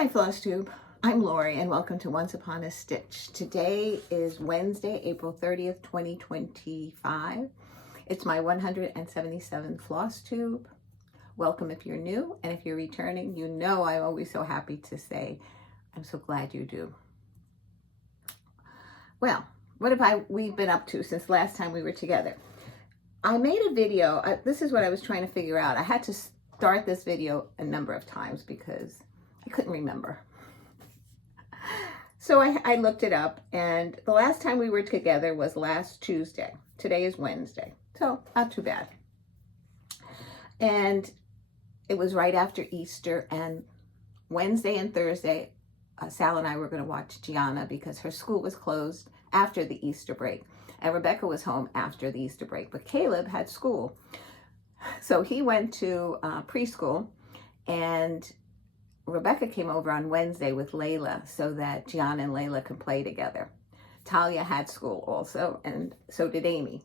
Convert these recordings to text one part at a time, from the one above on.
Hi Flosstube, I'm Lori and welcome to Once Upon a Stitch. Today is Wednesday, April 30th, 2025. It's my 177th Flosstube. Welcome if you're new, and if you're returning, you know I'm always so happy to say, I'm so glad you do. Well, what have we've been up to since last time we were together? I made a video, this is what I was trying to figure out. I had to start this video a number of times because I couldn't remember. So I looked it up, and the last time we were together was last Tuesday. Today is Wednesday, so not too bad. And it was right after Easter, and Wednesday and Thursday, Sal and I were going to watch Gianna because her school was closed after the Easter break, and Rebecca was home after the Easter break, but Caleb had school. So he went to preschool, and Rebecca came over on Wednesday with Layla so that Gianna and Layla could play together. Talia had school also, and so did Amy.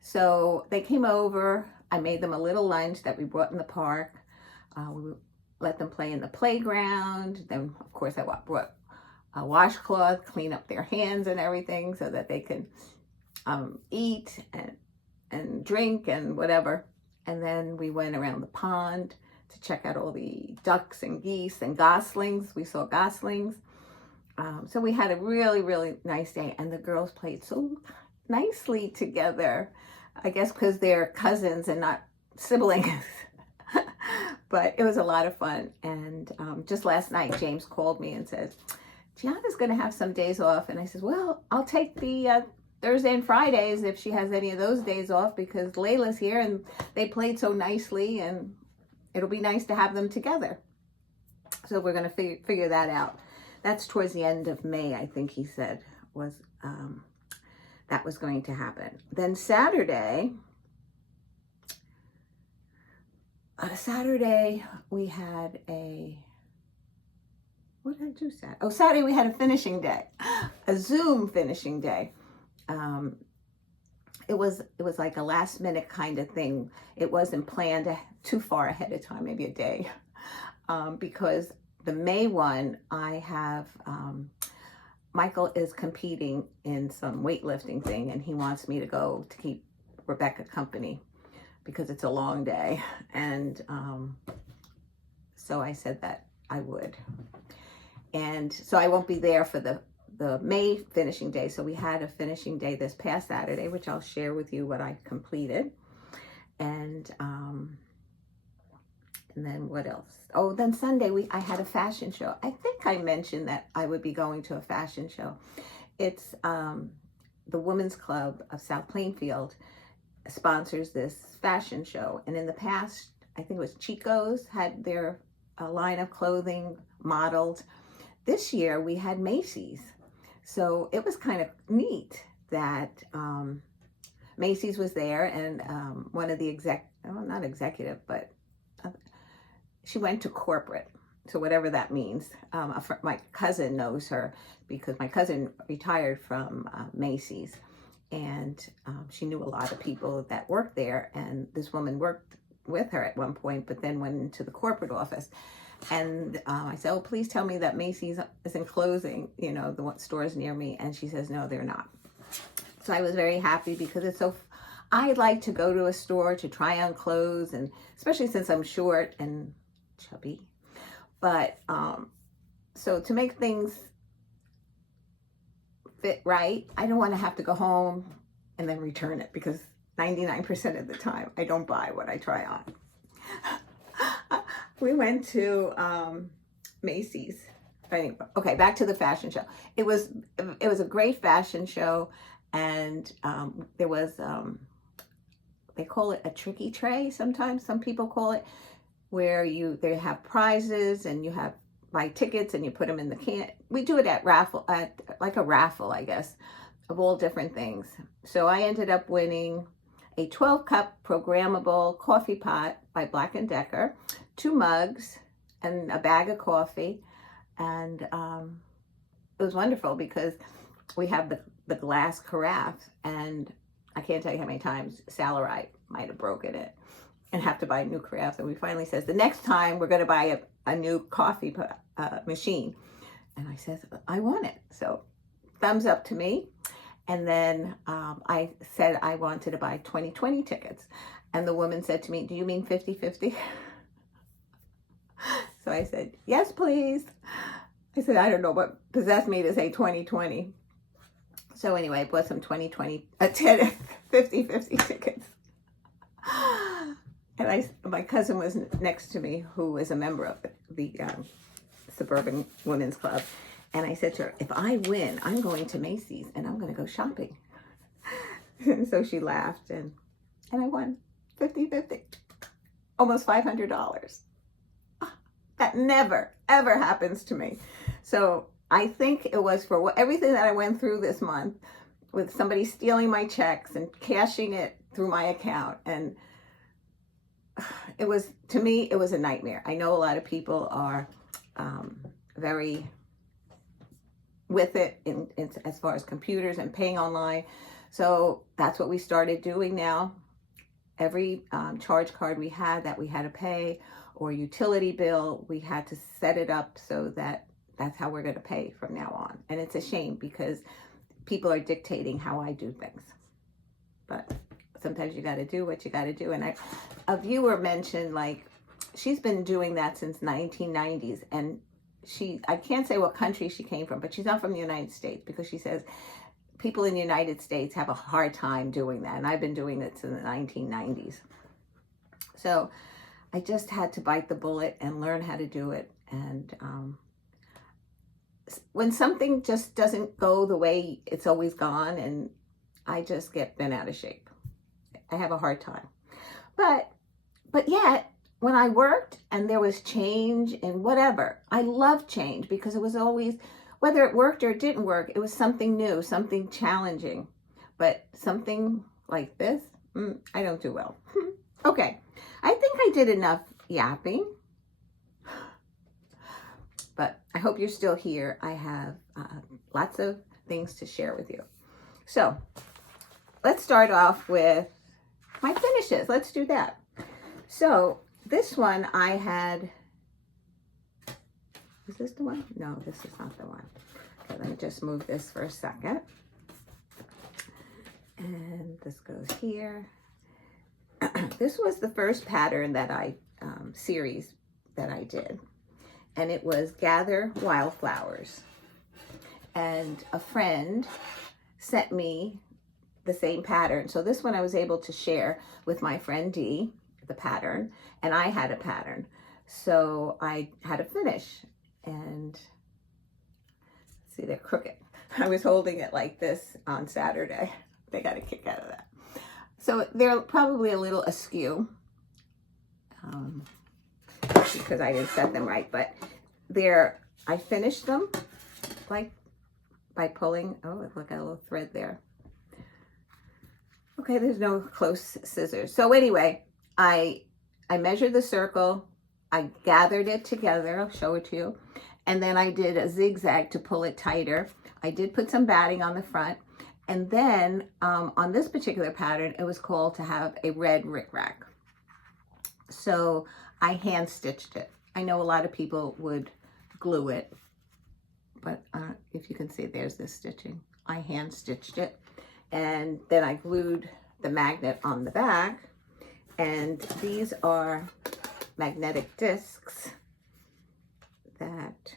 So they came over. I made them a little lunch that we brought in the park. We let them play in the playground. Then, of course, I brought a washcloth, clean up their hands and everything so that they could eat and drink and whatever. And then we went around the pond to check out all the ducks and geese and goslings. We saw goslings. So we had a really, really nice day, and the girls played so nicely together. I guess because they're cousins and not siblings. But it was a lot of fun. And just last night, James called me and said, Gianna's going to have some days off. And I said, well, I'll take the Thursday and Fridays if she has any of those days off, because Layla's here and they played so nicely, and it'll be nice to have them together. So we're going to figure that out. That's towards the end of May, I think he said, was that was going to happen. Then Saturday we had what did I do Saturday? Oh, Saturday we had a finishing day, a Zoom finishing day. It was like a last minute kind of thing. It wasn't planned too far ahead of time, maybe a day, because the May one, I have, Michael is competing in some weightlifting thing, and he wants me to go to keep Rebecca company because it's a long day. And so I said that I would. And so I won't be there for the May finishing day. So we had a finishing day this past Saturday, which I'll share with you what I completed. And then what else? Oh, then Sunday I had a fashion show. I think I mentioned that I would be going to a fashion show. It's the Women's Club of South Plainfield sponsors this fashion show. And in the past, I think it was Chico's had their line of clothing modeled. This year we had Macy's. So it was kind of neat that Macy's was there, and one of the not executive, but she went to corporate. So whatever that means. My cousin knows her because my cousin retired from Macy's, and she knew a lot of people that worked there, and this woman worked with her at one point, but then went into the corporate office. And I said, oh, please tell me that Macy's isn't closing, the stores near me. And she says, no, they're not. So I was very happy because I like to go to a store to try on clothes, and especially since I'm short and chubby. But so to make things fit right, I don't want to have to go home and then return it, because 99% of the time I don't buy what I try on. We went to Macy's. Anyway, okay, back to the fashion show. It was a great fashion show, and there was they call it a tricky tray sometimes. Some people call it, where they have prizes and you buy tickets and you put them in the can. We do it at like a raffle, I guess, of all different things. So I ended up winning a 12-cup programmable coffee pot by Black & Decker, 2 mugs, and a bag of coffee. And it was wonderful because we have the glass carafe, and I can't tell you how many times Sal or I might have broken it and have to buy a new carafe. And we finally says, the next time we're going to buy a new coffee machine. And I said, I want it. So thumbs up to me. And then I said I wanted to buy 2020 tickets. And the woman said to me, do you mean 50-50? So I said, yes, please. I said, I don't know what possessed me to say 2020. So anyway, I bought some 50-50 tickets. And my cousin was next to me, who is a member of the Suburban Women's Club. And I said to her, if I win, I'm going to Macy's and I'm going to go shopping. And so she laughed and I won 50-50, almost $500. That never, ever happens to me. So I think it was for everything that I went through this month with somebody stealing my checks and cashing it through my account. And it was, to me, it was a nightmare. I know a lot of people are very with it in as far as computers and paying online. So that's what we started doing now. Every charge card we had that we had to pay, or utility bill, we had to set it up so that that's how we're going to pay from now on. And it's a shame because people are dictating how I do things. But sometimes you got to do what you got to do. And a viewer mentioned, like, she's been doing that since 1990s. And I can't say what country she came from, but she's not from the United States, because she says people in the United States have a hard time doing that. And I've been doing it since the 1990s. So I just had to bite the bullet and learn how to do it. And when something just doesn't go the way it's always gone, and I just get bent out of shape, I have a hard time. But yet, when I worked and there was change and whatever, I love change, because it was always, whether it worked or it didn't work, it was something new, something challenging. But something like this, I don't do well. Okay, I think I did enough yapping. But I hope you're still here. I have lots of things to share with you. So let's start off with my finishes. Let's do that. So this one I had, is this the one? No, this is not the one. Okay, let me just move this for a second. And this goes here. This was the first pattern that series that I did. And it was Gather Wildflowers. And a friend sent me the same pattern. So this one I was able to share with my friend Dee, the pattern, and I had a pattern. So I had to finish. And see, they're crooked. I was holding it like this on Saturday. They got a kick out of that. So they're probably a little askew. Because I didn't set them right, but I finished them like by pulling. Oh, look, at a little thread there. Okay, there's no close scissors. So anyway, I measured the circle, I gathered it together, I'll show it to you, and then I did a zigzag to pull it tighter. I did put some batting on the front, and then on this particular pattern, it was called to have a red rickrack. So I hand stitched it. I know a lot of people would glue it, but if you can see, there's this stitching. I hand stitched it, and then I glued the magnet on the back, and these are magnetic discs that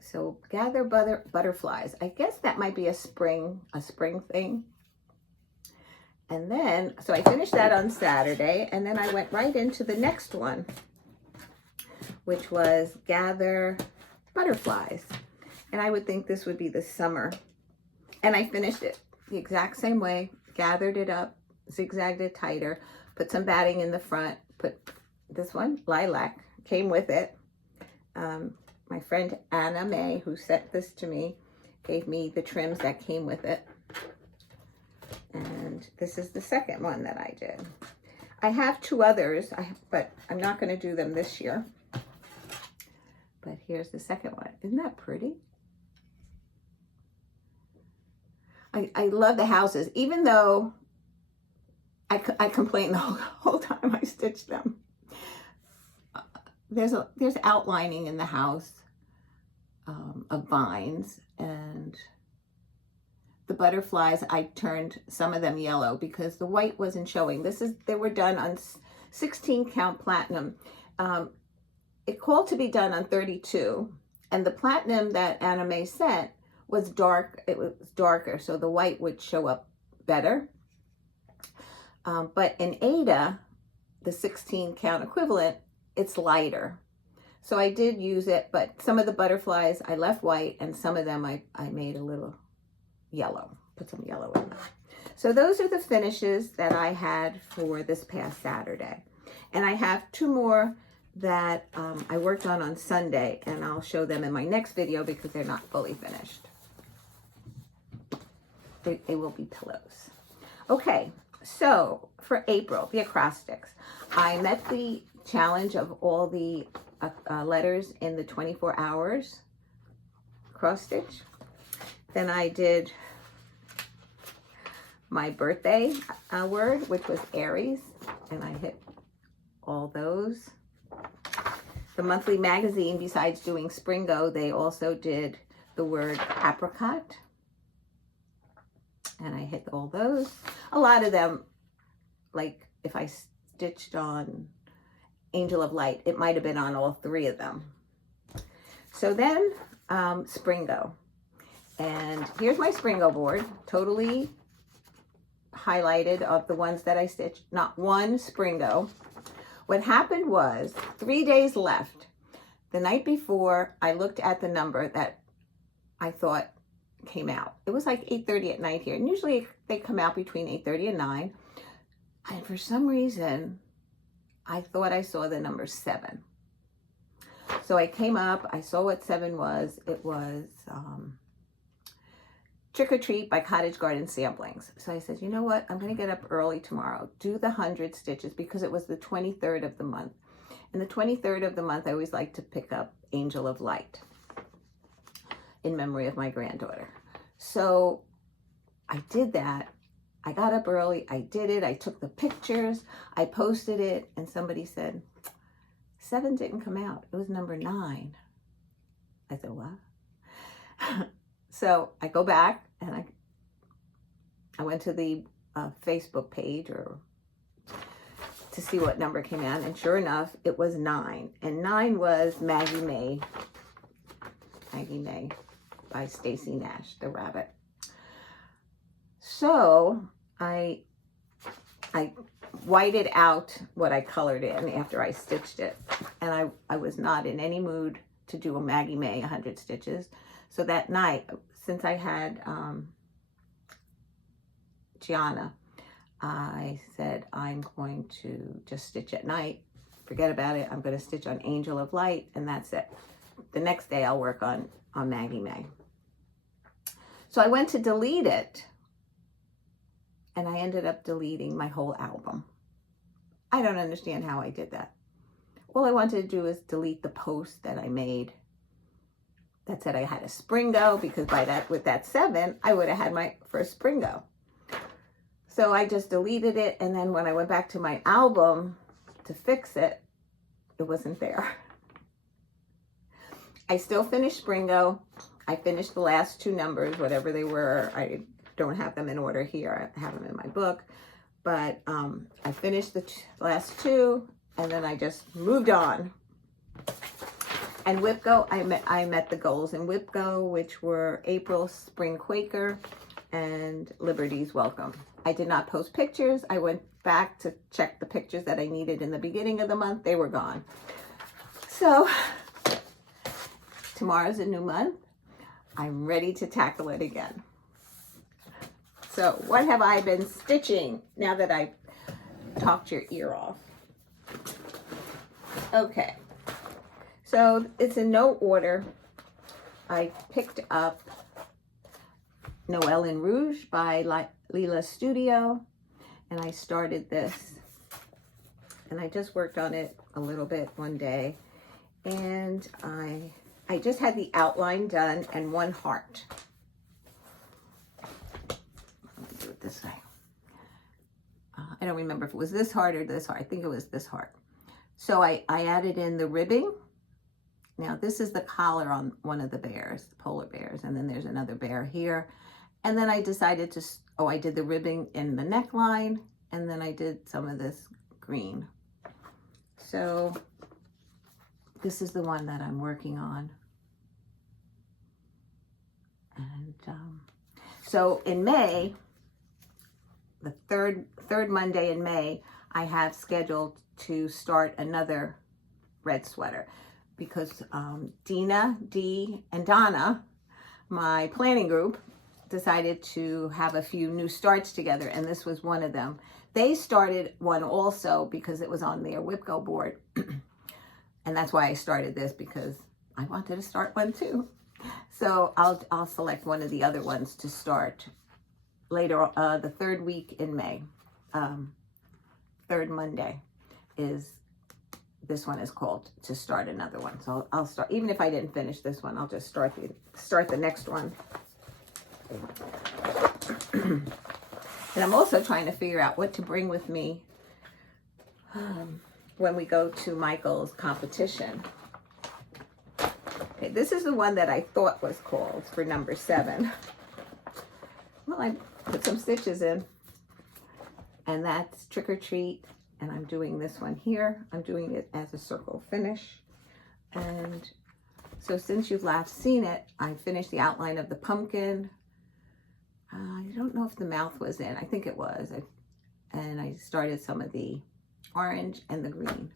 so Gather Butterflies. I guess that might be a spring thing. And then, so I finished that on Saturday, and then I went right into the next one, which was Gather Butterflies. And I would think this would be the summer. And I finished it the exact same way, gathered it up, zigzagged it tighter, put some batting in the front, put this one, lilac, came with it. My friend Maggie May, who sent this to me, gave me the trims that came with it. And this is the second one that I did. I have two others, but I'm not going to do them this year. But here's the second one. Isn't that pretty? I love the houses, even though I complained the whole time I stitched them. There's outlining in the house of vines, and the butterflies, I turned some of them yellow because the white wasn't showing. They were done on 16 count platinum. It called to be done on 32, and the platinum that Anna May sent was dark. It was darker, so the white would show up better. But in Ada, the 16 count equivalent, it's lighter. So I did use it, but some of the butterflies I left white, and some of them I made a little yellow, put some yellow in them. So those are the finishes that I had for this past Saturday. And I have 2 more that I worked on Sunday, and I'll show them in my next video because they're not fully finished. They will be pillows. Okay, so for April, the acrostics. I met the challenge of all the letters in the 24 hours cross stitch. Then I did my birthday word, which was Aries, and I hit all those. The monthly magazine, besides doing Springo, they also did the word apricot, and I hit all those. A lot of them, like if I stitched on Angel of Light, it might have been on all 3 of them. So then Springo. And here's my Springo board, totally highlighted of the ones that I stitched, not one Springo. What happened was 3 days left. The night before, I looked at the number that I thought came out. It was like 8:30 at night here, and usually they come out between 8:30 and 9. And for some reason, I thought I saw the number 7. So I came up, I saw what 7 was. It was Trick or Treat by Cottage Garden Samplings. So I said, you know what? I'm going to get up early tomorrow, do the 100 stitches, because it was the 23rd of the month. And the 23rd of the month, I always like to pick up Angel of Light in memory of my granddaughter. So I did that. I got up early. I did it. I took the pictures. I posted it. And somebody said, 7 didn't come out. It was number 9. I said, what? So I go back, and I went to the Facebook page to see what number came out, and sure enough, it was 9. And 9 was Maggie May. Maggie May by Stacy Nash, the rabbit. So I whited out what I colored in after I stitched it, and I was not in any mood to do a Maggie May 100 stitches. So that night, since I had Gianna, I said, I'm going to just stitch at night. Forget about it. I'm going to stitch on Angel of Light, and that's it. The next day, I'll work on Maggie May. So I went to delete it, and I ended up deleting my whole album. I don't understand how I did that. All I wanted to do is delete the post that I made that said I had a Springo, because with that 7, I would have had my first Springo. So I just deleted it, and then when I went back to my album to fix it, it wasn't there. I still finished Springo. I finished the last 2 numbers, whatever they were. I don't have them in order here. I have them in my book. But I finished the last 2, and then I just moved on. And WIPGO, I met the goals in WIPGO, which were April Spring Quaker and Liberty's Welcome. I did not post pictures. I went back to check the pictures that I needed in the beginning of the month. They were gone. So tomorrow's a new month. I'm ready to tackle it again. So what have I been stitching now that I've talked your ear off? Okay. So it's in no order. I picked up Noel and Rouge by Lila Studio, and I started this, and I just worked on it a little bit one day, and I just had the outline done and 1 heart. Let me do it this way. I don't remember if it was this hard or this hard. I think it was this hard. So I added in the ribbing. Now this is the collar on one of the bears, the polar bears, and then there's another bear here. And then I decided to, I did the ribbing in the neckline, and then I did some of this green. So this is the one that I'm working on. And so in May, the third Monday in May, I have scheduled to start another red sweater because Dena, Dee, and Donna, my planning group, decided to have a few new starts together, and this was one of them. They started one also because it was on their WIPCO board, and that's why I started this, because I wanted to start one too. So I'll select one of the other ones to start later, the third week in May. Third Monday is, this one is called to start another one. So I'll start, even if I didn't finish this one, I'll just start the next one. And I'm also trying to figure out what to bring with me when we go to Michael's competition. Okay, this is the one that I thought was called for number 7. Well, I put some stitches in, and that's Trick or Treat, and I'm doing this one here. I'm doing it as a circle finish. And so since you've last seen it, I finished the outline of the pumpkin. I don't know if the mouth was in. I think it was. And I started some of the orange and the green.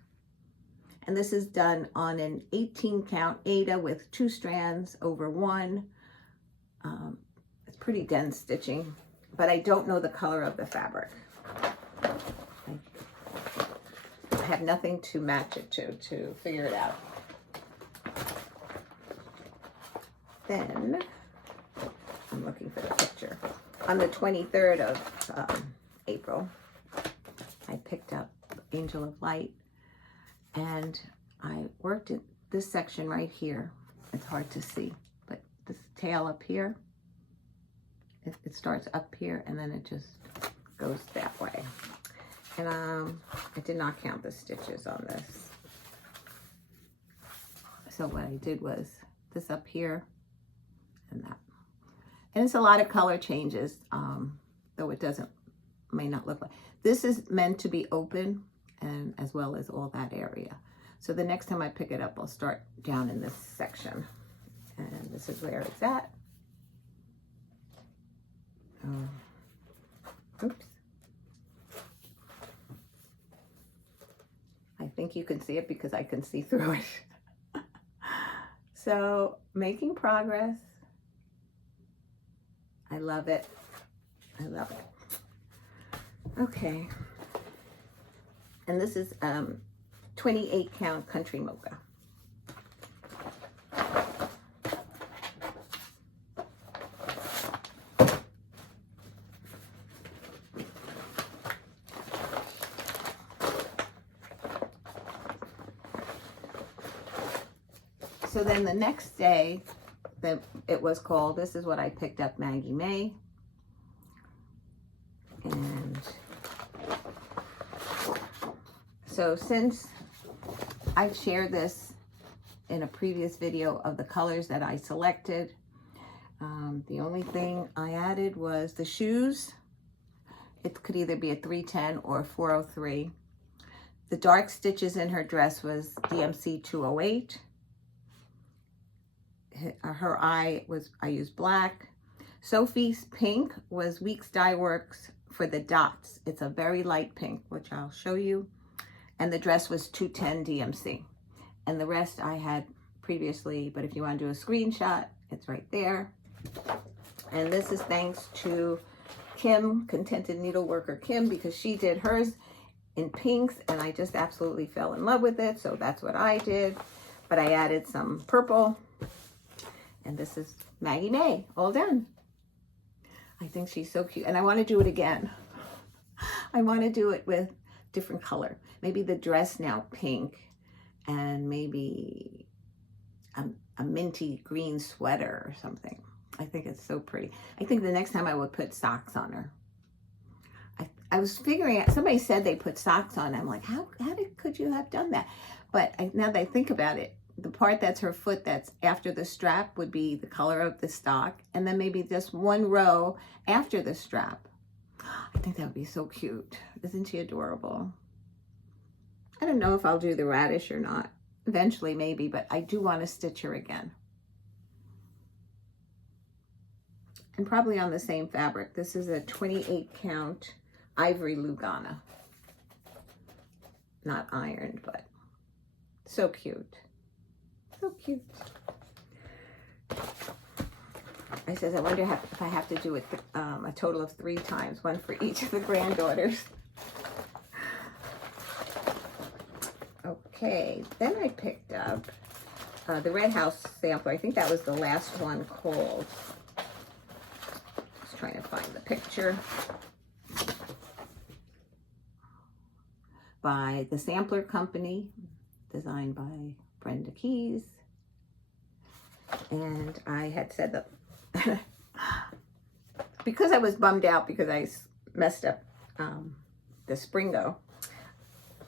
And this is done on an 18 count Aida with 2 strands over 1. It's pretty dense stitching, but I don't know the color of the fabric. I have nothing to match it to figure it out. Then I'm looking for the picture. On the 23rd of April, I picked up Angel of Light, and I worked at this section right here. It's hard to see, but this tail up here, it starts up here and then it just goes that way. And I did not count the stitches on this. So what I did was this up here and that. And it's a lot of color changes, though it may not look like. This is meant to be open, and as well as all that area. So the next time I pick it up, I'll start down in this section. And this is where it's at. Oops. I think you can see it because I can see through it. So making progress. I love it. I love it. Okay. And this is 28 count country mocha. So then the next day, it was called, this is what I picked up, Maggie May. And so since I've shared this in a previous video of the colors that I selected, the only thing I added was the shoes. It could either be a 310 or a 403. The dark stitches in her dress was DMC 208. Her eye was, I used black. Sophie's pink was Weeks Dye Works for the dots. It's a very light pink, which I'll show you. And the dress was 210 DMC. And the rest I had previously, but if you want to do a screenshot, it's right there. And this is thanks to Kim, Contented Needleworker Kim, because she did hers in pinks, and I just absolutely fell in love with it. So that's what I did. But I added some purple. And this is Maggie May, all done. I think she's so cute. And I want to do it again. I want to do it with different color. Maybe the dress now pink, and maybe a minty green sweater or something. I think it's so pretty. I think the next time I would put socks on her. I was figuring out, somebody said they put socks on. I'm like, could you have done that? But now that I think about it, the part that's her foot that's after the strap would be the color of the stock, and then maybe just one row after the strap. I think that would be so cute. Isn't she adorable? I don't know if I'll do the radish or not. Eventually, maybe, but I do want to stitch her again. And probably on the same fabric. This is a 28 count ivory Lugana. Not ironed, but so cute. So cute. I says, I wonder if I have to do it a total of 3 times, one for each of the granddaughters. Okay, then I picked up the Red House sampler. I think that was the last one called. Just trying to find the picture. By the Sampler Company, designed by Brenda Keys. And I had said that because I was bummed out because I messed up the Springo,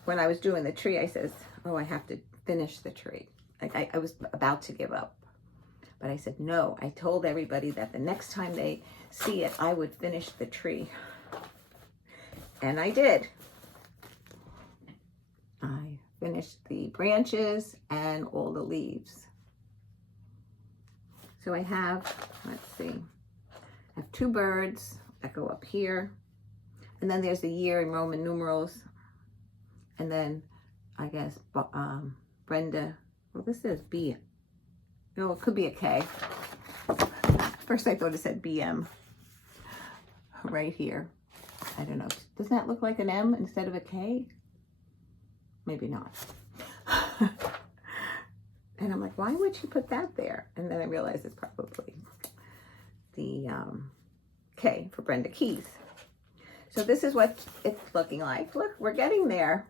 when I was doing the tree, I says, oh, I have to finish the tree. Like I was about to give up. But I said, no, I told everybody that the next time they see it, I would finish the tree. And I did. I finished the branches and all the leaves. So I have, let's see, I have 2 birds that go up here. And then there's the year in Roman numerals. And then I guess Brenda, well, this says B. No, it could be a K. First I thought it said BM right here. I don't know. Doesn't that look like an M instead of a K? Maybe not. And I'm like, why would she put that there? And then I realized it's probably the K for Brenda Keys. So this is what it's looking like. Look, we're getting there.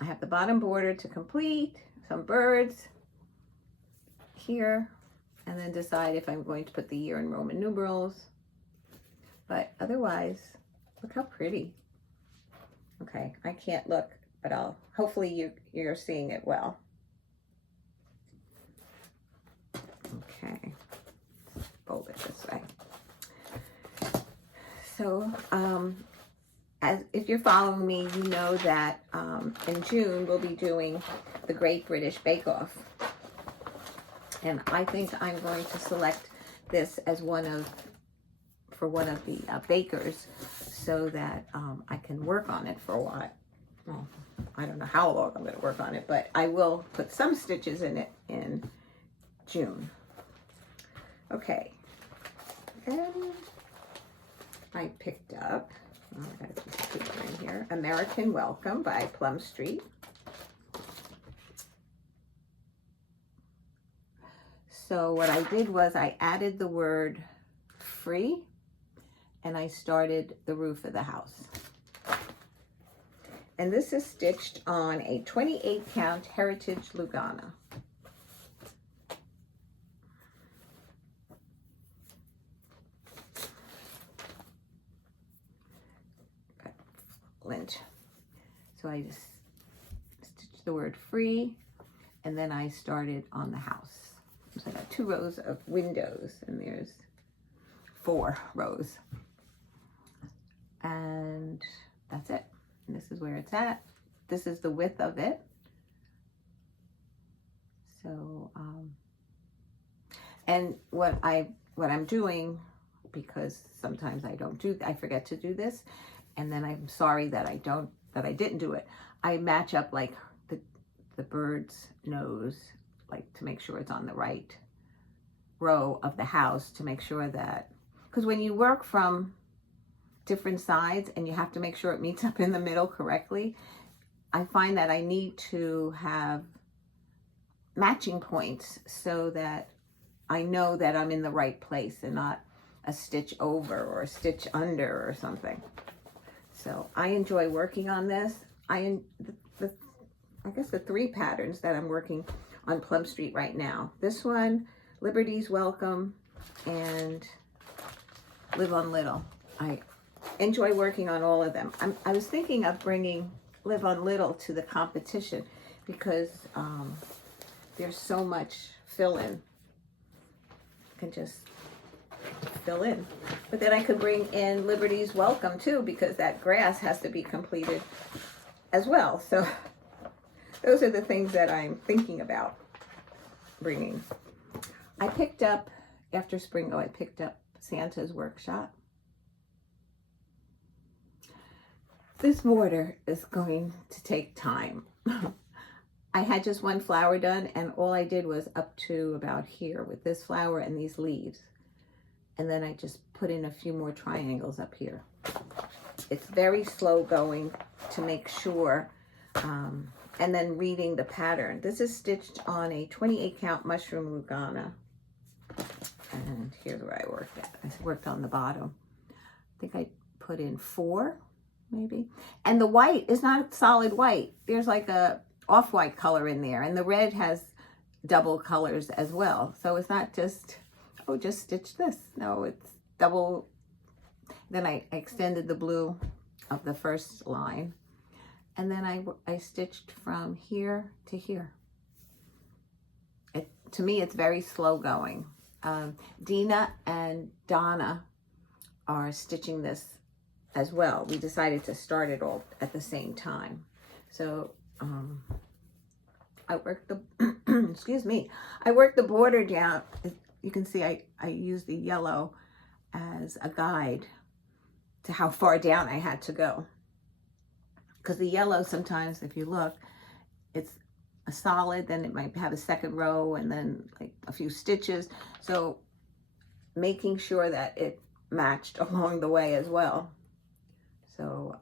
I have the bottom border to complete, some birds here, and then decide if I'm going to put the year in Roman numerals. But otherwise, look how pretty. Okay, I can't look, but hopefully you're seeing it well. Okay, let's fold it this way. So, if you're following me, you know that in June we'll be doing the Great British Bake Off. And I think I'm going to select this as one of the bakers so that I can work on it for a while. Well, I don't know how long I'm going to work on it, but I will put some stitches in it in June. Okay. Then I picked up, I got a piece of paper in here, American Welcome by Plum Street. So what I did was I added the word free and I started the roof of the house. And this is stitched on a 28 count Heritage Lugana. Lint. So I just stitched the word free and then I started on the house. So I got 2 rows of windows and there's 4 rows. And that's it. And this is where it's at. This is the width of it. So, and what I'm doing, because sometimes I forget to do this, and then I'm sorry that I didn't do it. I match up like the bird's nose, like to make sure it's on the right row of the house, to make sure that, because when you work from different sides and you have to make sure it meets up in the middle correctly, I find that I need to have matching points so that I know that I'm in the right place and not a stitch over or a stitch under or something. So I enjoy working on this. I guess the 3 patterns that I'm working on Plum Street right now. This one, Liberty's Welcome, and Live on Little. I enjoy working on all of them. I was thinking of bringing Live on Little to the competition because there's so much fill-in. I can just fill in. But then I could bring in Liberty's Welcome too, because that grass has to be completed as well. So those are the things that I'm thinking about bringing. I picked up, after spring, I picked up Santa's Workshop. This border is going to take time. I had just one flower done, and all I did was up to about here with this flower and these leaves. And then I just put in a few more triangles up here. It's very slow going to make sure, and then reading the pattern. This is stitched on a 28 count mushroom Lugana. And here's where I worked at. I worked on the bottom. I think I put in 4, maybe. And the white is not solid white. There's like a off-white color in there, and the red has double colors as well. So it's not just, oh, just stitch this. No, it's double. Then I extended the blue of the first line, and then I stitched from here to here. To me, it's very slow going. Dena and Dena are stitching this as well. We decided to start it all at the same time. So I worked the, excuse me, I worked the border down. You can see I used the yellow as a guide to how far down I had to go. Because the yellow sometimes, if you look, it's a solid, then it might have a second row and then like a few stitches. So making sure that it matched along the way as well. So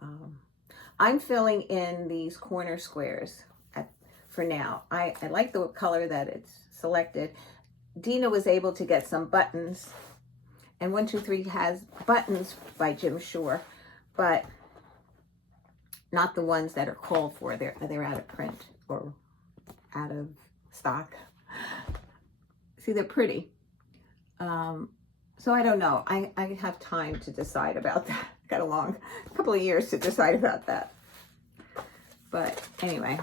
I'm filling in these corner squares for now. I like the color that it's selected. Dena was able to get some buttons, and 1, 2, 3 has buttons by Jim Shore, but not the ones that are called for. They're out of print or out of stock. See, they're pretty. So I don't know. I have time to decide about that. Got a long couple of years to decide about that. But anyway,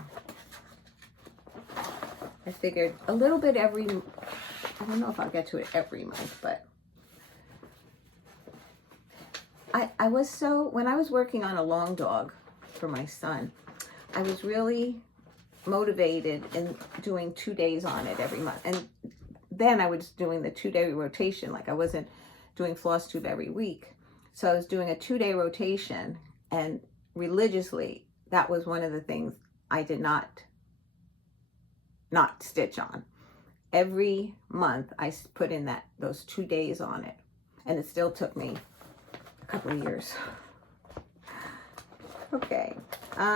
I figured a little bit every, I don't know if I'll get to it every month, but I was so, when I was working on a long dog for my son, I was really motivated in doing 2 days on it every month. And then I was doing the 2-day rotation, like I wasn't doing Flosstube every week. So I was doing a 2-day rotation, and religiously, that was one of the things I did not stitch on. Every month I put in those 2 days on it, and it still took me a couple of years. Okay,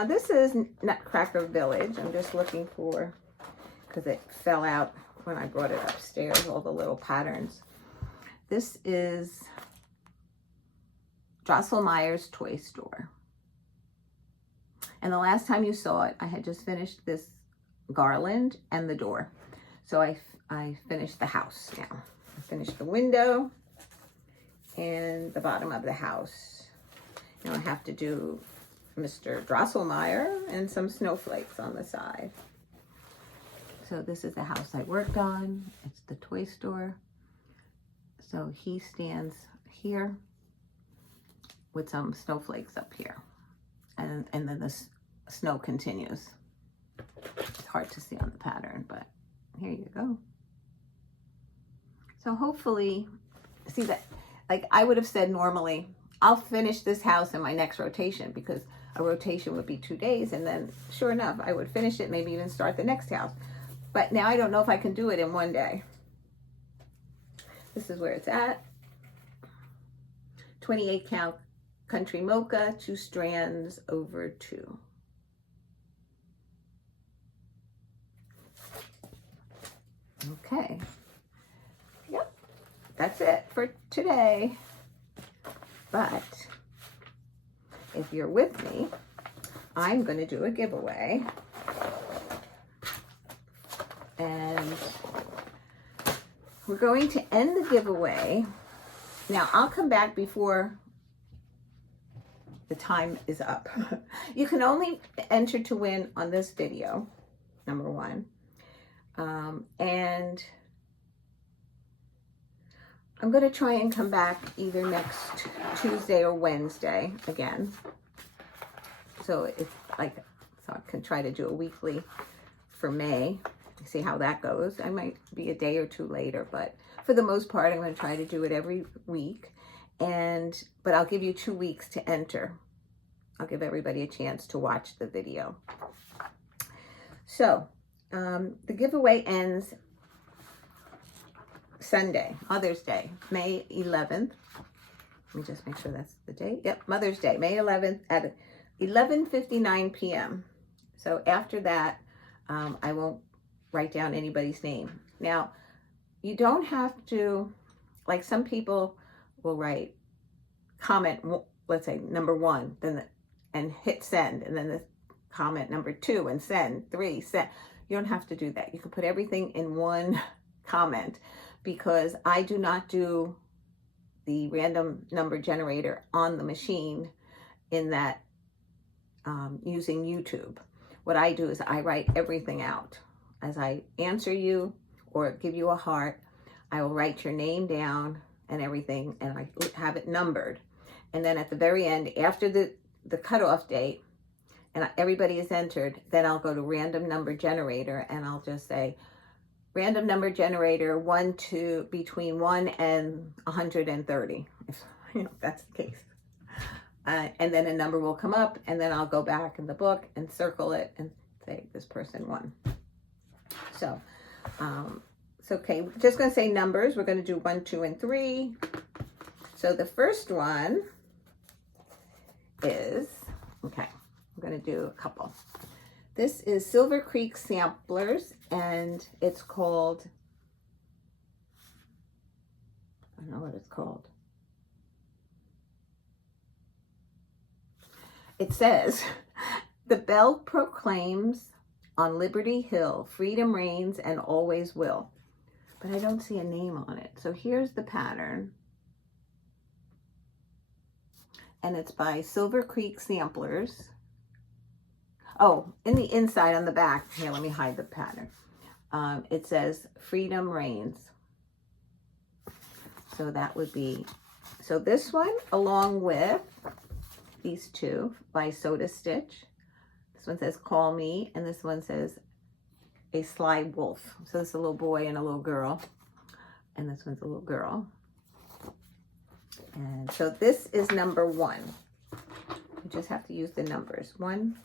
this is Nutcracker Village. I'm just looking for, because it fell out when I brought it upstairs, all the little patterns. This is Drosselmeyer's Toy Store. And the last time you saw it, I had just finished this garland and the door. So I finished the house now. I finished the window and the bottom of the house. Now I have to do Mr. Drosselmeyer and some snowflakes on the side. So this is the house I worked on. It's the toy store. So he stands here with some snowflakes up here. And then the snow continues. It's hard to see on the pattern, but here you go. So hopefully, see that, like I would have said normally, I'll finish this house in my next rotation, because a rotation would be 2 days, and then sure enough, I would finish it, maybe even start the next house. But now I don't know if I can do it in 1 day. This is where it's at. 28 count country mocha, 2 strands over 2. Okay. Yep. That's it for today. But if you're with me, I'm going to do a giveaway. And we're going to end the giveaway Now I'll come back before the time is up. You can only enter to win on this video, number one. And I'm going to try and come back either next Tuesday or Wednesday again. So so I can try to do a weekly for May, see how that goes. I might be a day or two later, but for the most part, I'm going to try to do it every week. But I'll give you 2 weeks to enter. I'll give everybody a chance to watch the video. So the giveaway ends Sunday, Mother's Day, May 11th. Let me just make sure that's the date. Yep, Mother's Day, May 11th at 11:59 p.m. So after that, I won't write down anybody's name. Now, you don't have to, like some people will write comment, let's say number 1, and hit send, and then the comment number 2 and send, 3, send. You don't have to do that. You can put everything in one comment, because I do not do the random number generator on the machine in that using YouTube. What I do is I write everything out. As I answer you or give you a heart, I will write your name down and everything, and I have it numbered. And then at the very end, after the cutoff date, and everybody is entered, then I'll go to random number generator, and I'll just say, random number generator, between 1 and 130, if that's the case. And then a number will come up, and then I'll go back in the book and circle it and say this person won. So, it's okay. Just going to say numbers. We're going to do 1, 2, and 3. So the first one is, okay, I'm going to do a couple. This is Silver Creek Samplers, and it's called, I don't know what it's called. It says, the bell proclaims on Liberty Hill, freedom reigns and always will. But I don't see a name on it. So here's the pattern. And it's by Silver Creek Samplers. Oh, in the inside on the back, here, let me hide the pattern. It says freedom reigns. So that would be, so this one along with these two by Soda Stitch. This one says call me, and this one says a sly wolf. So this is a little boy and a little girl, and this one's a little girl. And so this is number 1. You just have to use the numbers. 1.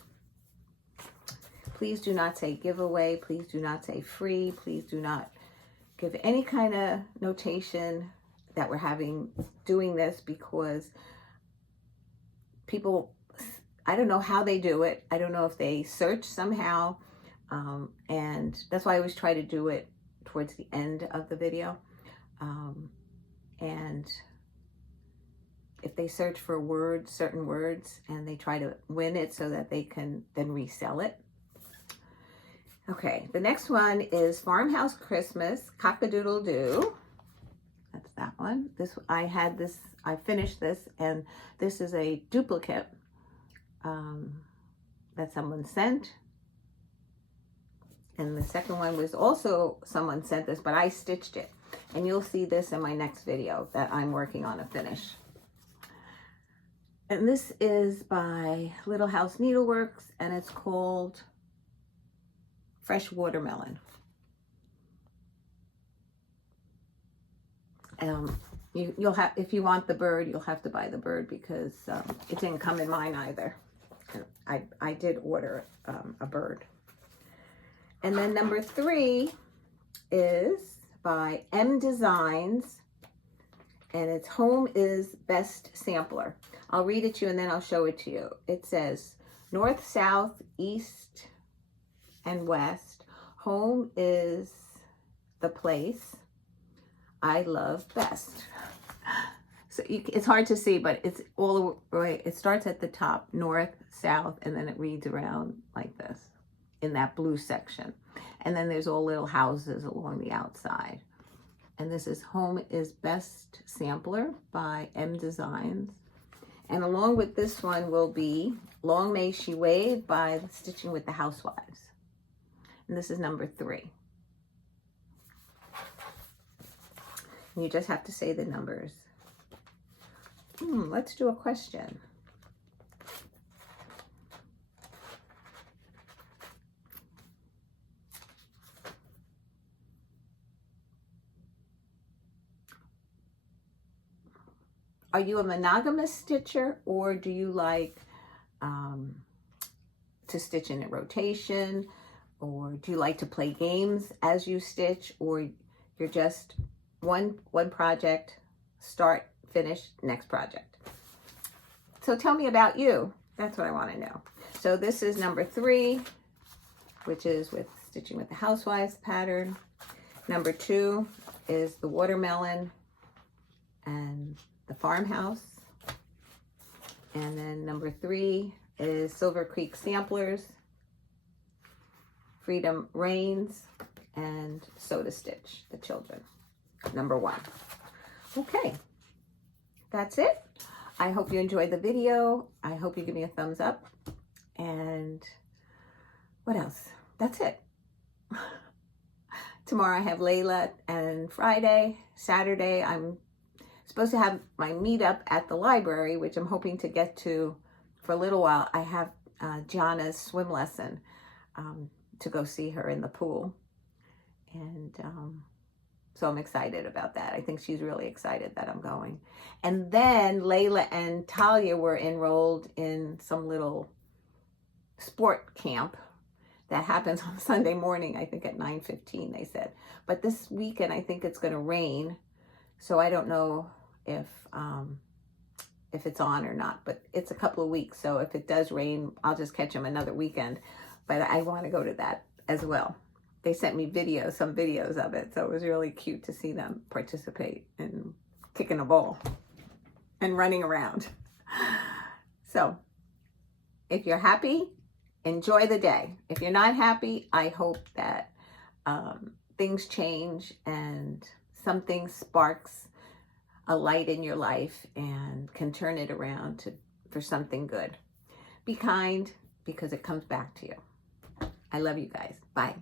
Please do not say giveaway. Please do not say free. Please do not give any kind of notation that we're doing this, because people, I don't know how they do it. I don't know if they search somehow. And that's why I always try to do it towards the end of the video. And if they search for words, certain words, and they try to win it so that they can then resell it. Okay, the next one is Farmhouse Christmas, Cock-a-doodle-doo. That's that one. I finished this, and this is a duplicate that someone sent. And the second one was also someone sent this, but I stitched it. And you'll see this in my next video that I'm working on a finish. And this is by Little House Needleworks, and it's called Fresh Watermelon. You'll have, if you want the bird, you'll have to buy the bird, because it didn't come in mine either. And I did order a bird. And then number 3 is by M Designs, and its Home is Best Sampler. I'll read it to you and then I'll show it to you. It says, north, south, east, and west. Home is the place I love best. So it's hard to see, but it's all right. It starts at the top, north, south, and then it reads around like this in that blue section. And then there's all little houses along the outside. And this is Home is Best Sampler by M Designs. And along with this one will be Long May She Wave by Stitching with the Housewives. And this is number 3. And you just have to say the numbers. Let's do a question. Are you a monogamous stitcher, or do you like to stitch in a rotation, or do you like to play games as you stitch, or you're just one project, start, finish, next project? So tell me about you. That's what I want to know. So this is number 3, which is with Stitching with the Housewives pattern. Number 2 is the watermelon and the farmhouse. And then number 3 is Silver Creek Samplers, Freedom Reigns, and Soda Stitch, the children, number 1. Okay, that's it. I hope you enjoyed the video. I hope you give me a thumbs up. And what else? That's it. Tomorrow I have Layla, and Friday, Saturday, I'm supposed to have my meetup at the library, which I'm hoping to get to for a little while. I have Gianna's swim lesson to go see her in the pool. And so I'm excited about that. I think she's really excited that I'm going. And then Layla and Talia were enrolled in some little sport camp that happens on Sunday morning, I think at 9:15, they said. But this weekend, I think it's going to rain. So I don't know if it's on or not, but it's a couple of weeks. So if it does rain, I'll just catch them another weekend. But I want to go to that as well. They sent me some videos of it. So it was really cute to see them participate in kicking a ball and running around. So if you're happy, enjoy the day. If you're not happy, I hope that things change and something sparks a light in your life and can turn it around for something good. Be kind, because it comes back to you. I love you guys. Bye.